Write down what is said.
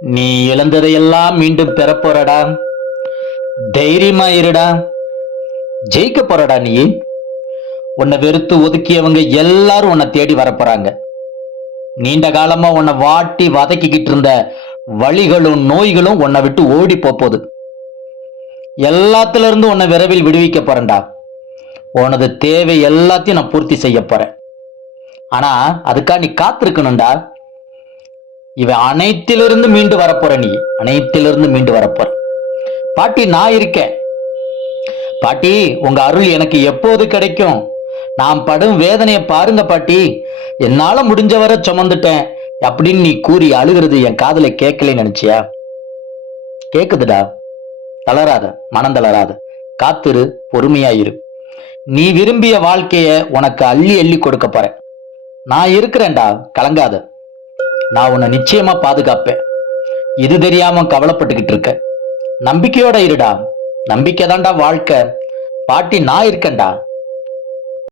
நீ இழந்ததையெல்லாம் மீண்டும் பெறப் போறடா. தைரியமா இருடா. ஜெயிக்க போறடா நீ. உன்னை வெறுத்து ஒதுக்கியவங்க எல்லாரும் உன்னை தேடி வரப்போறாங்க. நீண்ட காலமா உன்னை வாட்டி வதக்கிக்கிட்டு இருந்த வலிகளும் நோய்களும் உன்னை விட்டு ஓடி போகுது. எல்லாத்துல இருந்து உன்னை விரைவில் விடுவிக்க போறேன்டா. உனது தேவை எல்லாத்தையும் நான் பூர்த்தி செய்ய போறேன். ஆனா அதுக்கா நீ காத்திருக்கணும்டா. இவன் அனைத்திலிருந்து மீண்டு வரப்போற. நீ அனைத்திலிருந்து மீண்டு வரப்போற. பாட்டி, நான் இருக்கேன். பாட்டி, உங்க அருள் எனக்கு எப்போது கிடைக்கும்? நான் படும் வேதனையை பாருங்க பாட்டி. என்னால முடிஞ்சவரை சுமந்துட்டேன் அப்படின்னு நீ கூறி அழுகிறது என் காதுல கேட்கலன்னு நினைச்சியா? கேக்குதுடா. தளராத, மனம் தளராத. காத்திரு, பொறுமையாயிரு. நீ விரும்பிய வாழ்க்கைய உனக்கு அள்ளி அள்ளி கொடுக்க போறேன். நான் இருக்கிறேன்டா, கலங்காத. நான் உன்னை நிச்சயமா பாதுகாப்பேன். இது தெரியாம கவலைப்பட்டுக்கிட்டு இருக்க. நம்பிக்கையோட இருடா. நம்பிக்கை தான்டா வாழ்க்கை. பாட்டி, நான் இருக்கேன்டா.